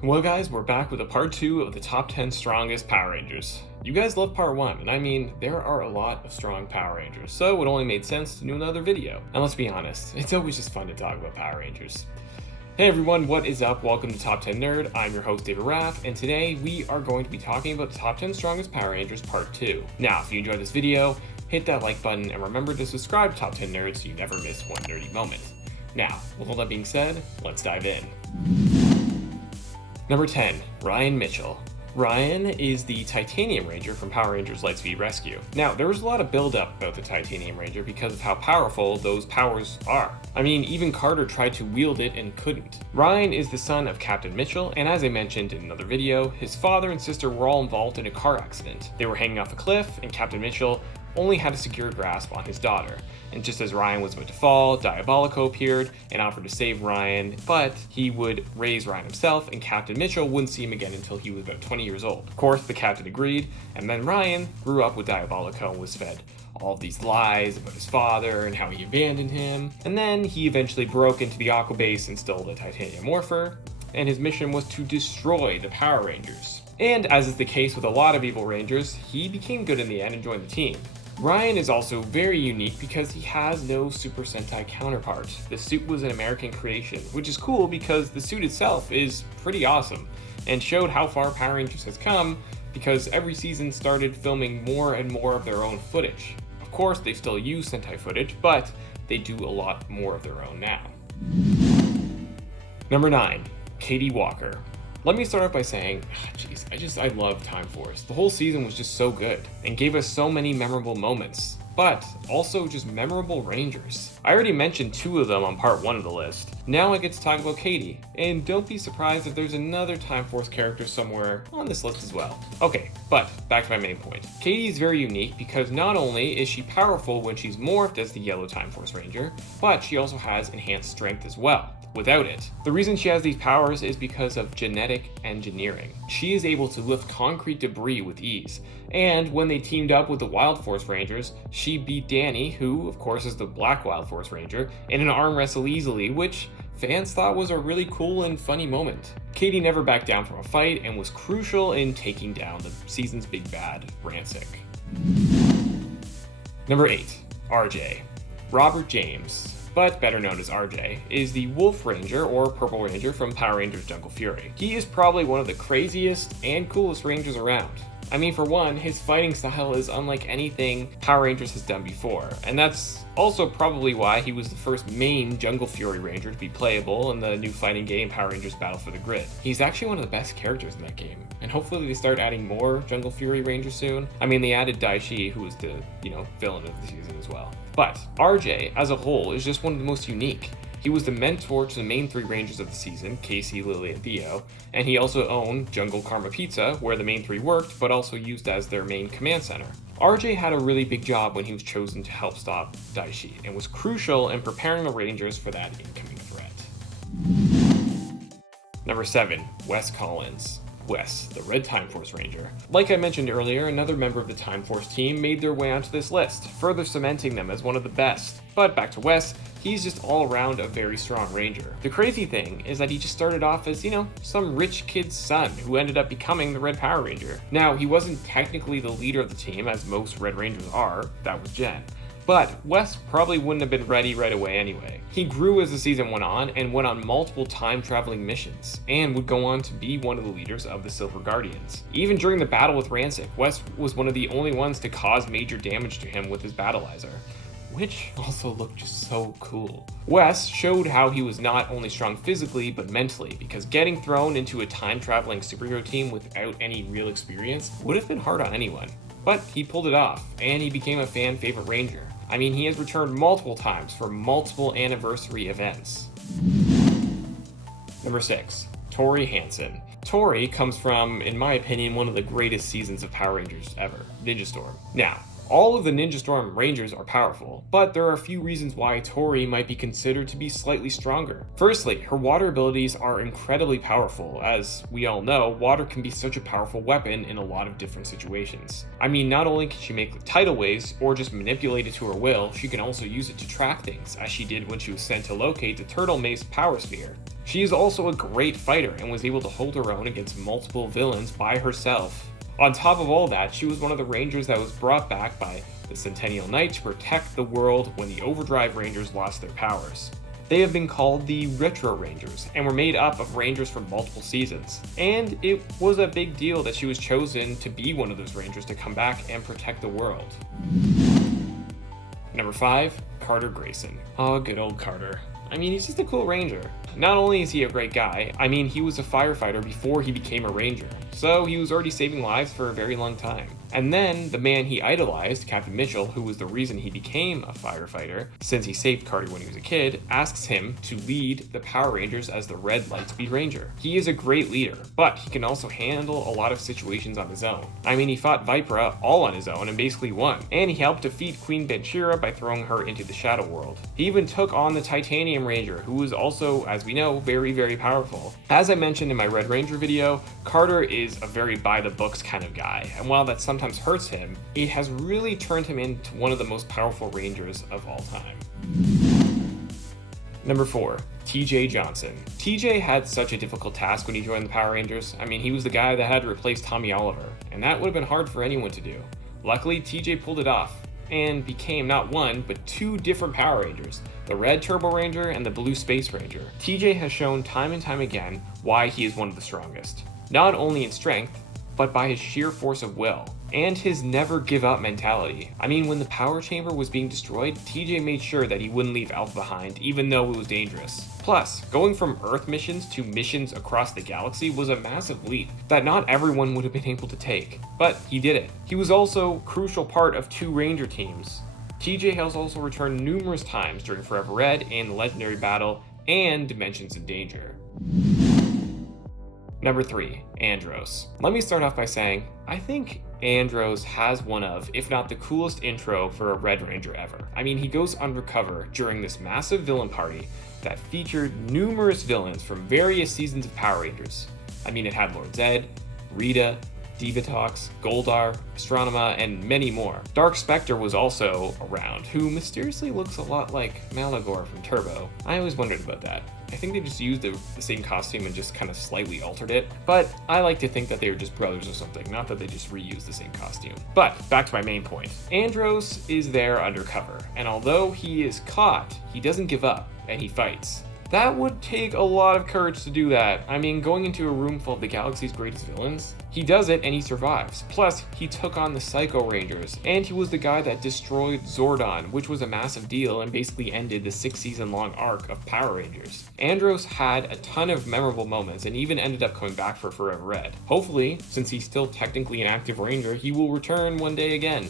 Well guys, we're back with a part 2 of the top 10 strongest Power Rangers. You guys love part 1, and I mean, there are a lot of strong Power Rangers, so it only made sense to do another video. And let's be honest, it's always just fun to talk about Power Rangers. Hey everyone, what is up? Welcome to Top 10 Nerd. I'm your host David Raff, and today we are going to be talking about the top 10 strongest Power Rangers part 2. Now, if you enjoyed this video, hit that like button and remember to subscribe to Top 10 Nerd so you never miss one nerdy moment. Now, with all that being said, let's dive in. Number 10, Ryan Mitchell. Ryan is the Titanium Ranger from Power Rangers Lightspeed Rescue. Now, there was a lot of build-up about the Titanium Ranger because of how powerful those powers are. I mean, even Carter tried to wield it and couldn't. Ryan is the son of Captain Mitchell, and as I mentioned in another video, his father and sister were all involved in a car accident. They were hanging off a cliff, and Captain Mitchell only had a secure grasp on his daughter. And just as Ryan was about to fall, Diabolico appeared and offered to save Ryan, but he would raise Ryan himself, and Captain Mitchell wouldn't see him again until he was about 20 years old. Of course, the captain agreed, and then Ryan grew up with Diabolico and was fed all of these lies about his father and how he abandoned him. And then he eventually broke into the Aqua Base and stole the Titanium Morpher, and his mission was to destroy the Power Rangers. And as is the case with a lot of evil Rangers, he became good in the end and joined the team. Ryan is also very unique because he has no Super Sentai counterpart. The suit was an American creation, which is cool because the suit itself is pretty awesome and showed how far Power Rangers has come because every season started filming more and more of their own footage. Of course, they still use Sentai footage, but they do a lot more of their own now. Number 9, Katie Walker. Let me start off by saying, I love Time Force. The whole season was just so good and gave us so many memorable moments, but also just memorable Rangers. I already mentioned 2 of them on part 1 of the list. Now I get to talk about Katie, and don't be surprised if there's another Time Force character somewhere on this list as well. Okay, but back to my main point. Katie is very unique because not only is she powerful when she's morphed as the Yellow Time Force Ranger, but she also has enhanced strength as well. Without it. The reason she has these powers is because of genetic engineering. She is able to lift concrete debris with ease, and when they teamed up with the Wild Force Rangers, she beat Danny, who of course is the Black Wild Force Ranger, in an arm wrestle easily, which fans thought was a really cool and funny moment. Katie never backed down from a fight and was crucial in taking down the season's big bad, Rancic. Number 8, RJ. Robert James, but better known as RJ, is the Wolf Ranger or Purple Ranger from Power Rangers Jungle Fury. He is probably one of the craziest and coolest Rangers around. I mean, for one, his fighting style is unlike anything Power Rangers has done before, and that's also probably why he was the first main Jungle Fury Ranger to be playable in the new fighting game Power Rangers Battle for the Grid. He's actually one of the best characters in that game, and hopefully they start adding more Jungle Fury Rangers soon. I mean, they added Daishi, who was the, villain of the season as well. But RJ, as a whole, is just one of the most unique. He was the mentor to the main 3 Rangers of the season, Casey, Lily, and Theo, and he also owned Jungle Karma Pizza, where the main 3 worked, but also used as their main command center. RJ had a really big job when he was chosen to help stop Daishi, and was crucial in preparing the Rangers for that incoming threat. Number 7, Wes Collins. Wes, the Red Time Force Ranger. Like I mentioned earlier, another member of the Time Force team made their way onto this list, further cementing them as one of the best. But back to Wes, he's just all around a very strong Ranger. The crazy thing is that he just started off as, some rich kid's son who ended up becoming the Red Power Ranger. Now, he wasn't technically the leader of the team, as most Red Rangers are, that was Jen. But Wes probably wouldn't have been ready right away anyway. He grew as the season went on and went on multiple time-traveling missions, and would go on to be one of the leaders of the Silver Guardians. Even during the battle with Rancic, Wes was one of the only ones to cause major damage to him with his battleizer, which also looked just so cool. Wes showed how he was not only strong physically, but mentally, because getting thrown into a time-traveling superhero team without any real experience would have been hard on anyone. But he pulled it off, and he became a fan-favorite Ranger. I mean, he has returned multiple times for multiple anniversary events. Number 6, Tori Hansen. Tori comes from, in my opinion, one of the greatest seasons of Power Rangers ever, Ninja Storm. Now, all of the Ninja Storm Rangers are powerful, but there are a few reasons why Tori might be considered to be slightly stronger. Firstly, her water abilities are incredibly powerful. As we all know, water can be such a powerful weapon in a lot of different situations. I mean, not only can she make tidal waves or just manipulate it to her will, she can also use it to track things, as she did when she was sent to locate the Turtle Mace Power Sphere. She is also a great fighter and was able to hold her own against multiple villains by herself. On top of all that, she was one of the Rangers that was brought back by the Centennial Knight to protect the world when the Overdrive Rangers lost their powers. They have been called the Retro Rangers and were made up of Rangers from multiple seasons. And it was a big deal that she was chosen to be one of those Rangers to come back and protect the world. Number 5, Carter Grayson. Oh, good old Carter. I mean, he's just a cool Ranger. Not only is he a great guy, I mean, he was a firefighter before he became a Ranger, so he was already saving lives for a very long time. And then the man he idolized, Captain Mitchell, who was the reason he became a firefighter, since he saved Carter when he was a kid, asks him to lead the Power Rangers as the Red Lightspeed Ranger. He is a great leader, but he can also handle a lot of situations on his own. I mean, he fought Vipera all on his own and basically won, and he helped defeat Queen Benchira by throwing her into the Shadow World. He even took on the Titanium Ranger, who was also, as we know, very, very powerful. As I mentioned in my Red Ranger video, Carter is a very by-the-books kind of guy, and while that sometimes hurts him, it has really turned him into one of the most powerful Rangers of all time. Number 4, TJ Johnson. TJ had such a difficult task when he joined the Power Rangers. I mean, he was the guy that had to replace Tommy Oliver, and that would have been hard for anyone to do. Luckily, TJ pulled it off and became not one, but 2 different Power Rangers, the Red Turbo Ranger and the Blue Space Ranger. TJ has shown time and time again why he is one of the strongest, not only in strength, but by his sheer force of will and his never give up mentality. I mean, when the power chamber was being destroyed, TJ made sure that he wouldn't leave Alpha behind, even though it was dangerous. Plus, going from Earth missions to missions across the galaxy was a massive leap that not everyone would have been able to take, but he did it. He was also a crucial part of 2 Ranger teams. TJ has also returned numerous times during Forever Red and the Legendary Battle and Dimensions in Danger. Number 3, Andros. Let me start off by saying, I think Andros has one of, if not the coolest intro for a Red Ranger ever. I mean, he goes undercover during this massive villain party that featured numerous villains from various seasons of Power Rangers. I mean, it had Lord Zed, Rita, Divatox, Goldar, Astronema, and many more. Dark Spectre was also around, who mysteriously looks a lot like Malagor from Turbo. I always wondered about that. I think they just used the same costume and just kind of slightly altered it, but I like to think that they were just brothers or something, not that they just reused the same costume. But back to my main point. Andros is there undercover, and although he is caught, he doesn't give up, and he fights. That would take a lot of courage to do that. I mean, going into a room full of the galaxy's greatest villains, he does it and he survives. Plus, he took on the Psycho Rangers, and he was the guy that destroyed Zordon, which was a massive deal and basically ended the 6-season-long arc of Power Rangers. Andros had a ton of memorable moments and even ended up coming back for Forever Red. Hopefully, since he's still technically an active Ranger, he will return one day again.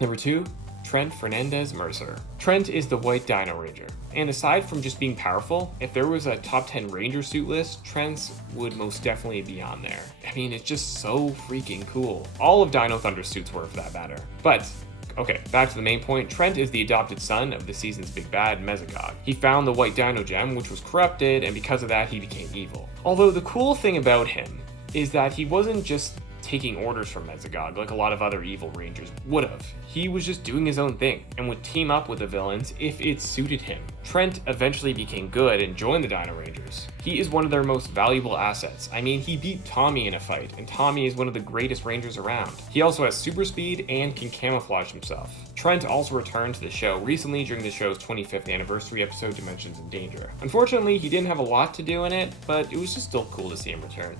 Number 2, Trent Fernandez-Mercer. Trent is the White Dino Ranger, and aside from just being powerful, if there was a top 10 Ranger suit list, Trent's would most definitely be on there. I mean, it's just so freaking cool. All of Dino Thunder's suits were, for that matter. But okay, back to the main point. Trent is the adopted son of the season's big bad, Mesogog. He found the White Dino Gem, which was corrupted, and because of that, he became evil. Although the cool thing about him is that he wasn't just taking orders from Mesogog like a lot of other evil Rangers would have. He was just doing his own thing and would team up with the villains if it suited him. Trent eventually became good and joined the Dino Rangers. He is one of their most valuable assets. I mean, he beat Tommy in a fight, and Tommy is one of the greatest Rangers around. He also has super speed and can camouflage himself. Trent also returned to the show recently during the show's 25th anniversary episode, Dimensions in Danger. Unfortunately, he didn't have a lot to do in it, but it was just still cool to see him return.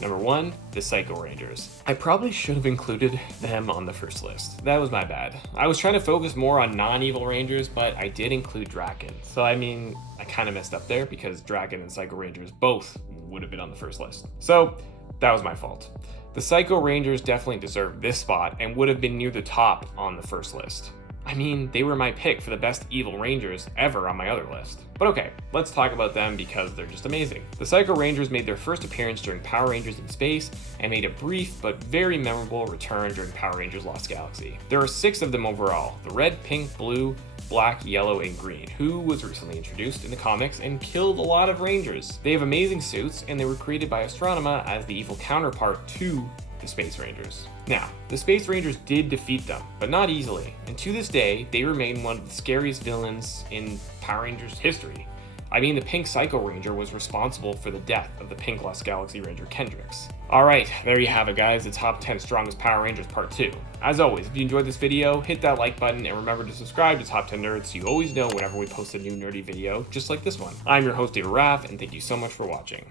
Number 1, the Psycho Rangers. I probably should have included them on the first list. That was my bad. I was trying to focus more on non-evil Rangers, but I did include Draken. So I mean, I kind of messed up there because Draken and Psycho Rangers both would have been on the first list. So that was my fault. The Psycho Rangers definitely deserve this spot and would have been near the top on the first list. I mean, they were my pick for the best evil Rangers ever on my other list. But okay, let's talk about them because they're just amazing. The Psycho Rangers made their first appearance during Power Rangers in Space and made a brief but very memorable return during Power Rangers Lost Galaxy. There are 6 of them overall: the red, pink, blue, black, yellow, and green, who was recently introduced in the comics and killed a lot of Rangers. They have amazing suits, and they were created by Astronema as the evil counterpart to the Space Rangers. Now, the Space Rangers did defeat them, but not easily, and to this day, they remain one of the scariest villains in Power Rangers history. I mean, the Pink Psycho Ranger was responsible for the death of the Pink Lost Galaxy Ranger Kendrix. Alright, there you have it guys, the top 10 strongest Power Rangers part 2. As always, if you enjoyed this video, hit that like button and remember to subscribe to Top 10 Nerds so you always know whenever we post a new nerdy video just like this one. I'm your host, David Raff, and thank you so much for watching.